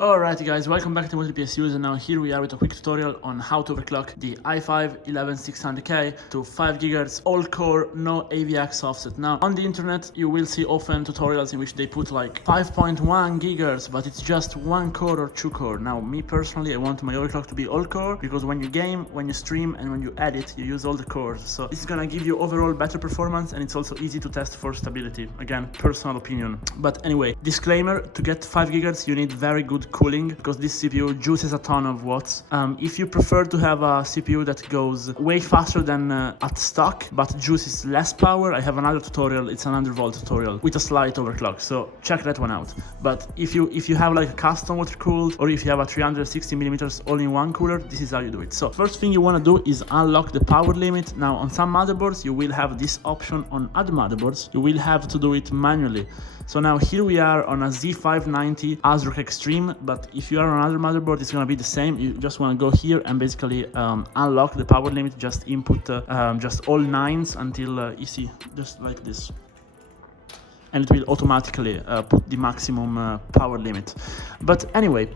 Alright guys, welcome back to MultiPSUs, and now here we are with a quick tutorial on how to overclock the i5-11600K to 5 GHz all-core, no AVX offset. Now on the internet you will see often tutorials in which they put like 5.1 GHz, but it's just 1 core or 2 core. Now me personally, I want my overclock to be all-core because when you game, when you stream and when you edit, you use all the cores. So this is gonna give you overall better performance, and it's also easy to test for stability. Again, personal opinion. But anyway, disclaimer, to get 5 GHz you need very good cooling because this CPU juices a ton of watts. If you prefer to have a CPU that goes way faster than at stock but juices less power, I have another tutorial. It's an undervolt tutorial with a slight overclock, so check that one out. But if you have like a custom water cooled, or if you have a 360mm all-in-one cooler, this is how you do it. So first thing you want to do is unlock the power limit. Now on some motherboards you will have this option, on other motherboards you will have to do it manually. So now here we are on a Z590 Asrock Extreme, but if you are on another motherboard it's gonna be the same. You just want to go here and basically unlock the power limit. Just input just all 9s until you see, just like this, and it will automatically put the maximum power limit. But anyway,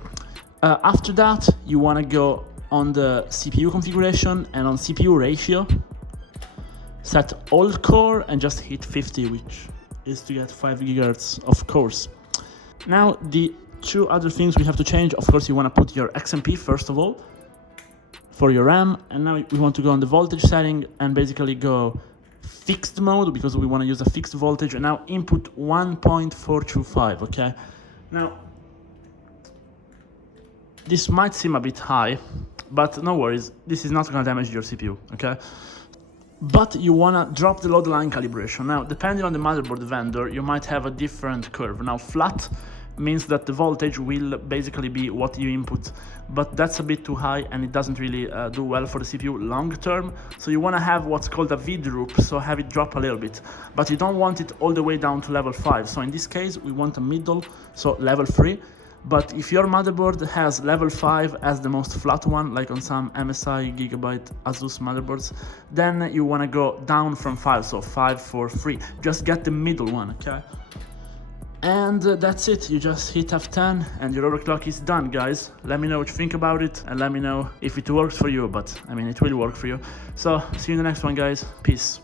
after that you want to go on the CPU configuration, and on CPU ratio set all core and just hit 50, which is to get 5 GHz, of course. Now the two other things we have to change, of course you want to put your XMP first of all for your RAM, and now we want to go on the voltage setting and basically go fixed mode because we want to use a fixed voltage, and now input 1.425. okay, now this might seem a bit high, but no worries, this is not going to damage your CPU, okay? But you want to drop the load line calibration. Now, depending on the motherboard vendor, you might have a different curve. Now, flat means that the voltage will basically be what you input, but that's a bit too high and it doesn't really do well for the CPU long term. So you want to have what's called a V-droop, so have it drop a little bit, but you don't want it all the way down to level 5. So in this case, we want a middle, so level 3. But if your motherboard has level 5 as the most flat one, like on some MSI Gigabyte Asus motherboards, then you want to go down from 5, so 5, 4, 3. Just get the middle one, okay? And that's it. You just hit F10 and your overclock is done, guys. Let me know what you think about it, and let me know if it works for you, but I mean, it will work for you. So see you in the next one, guys. Peace.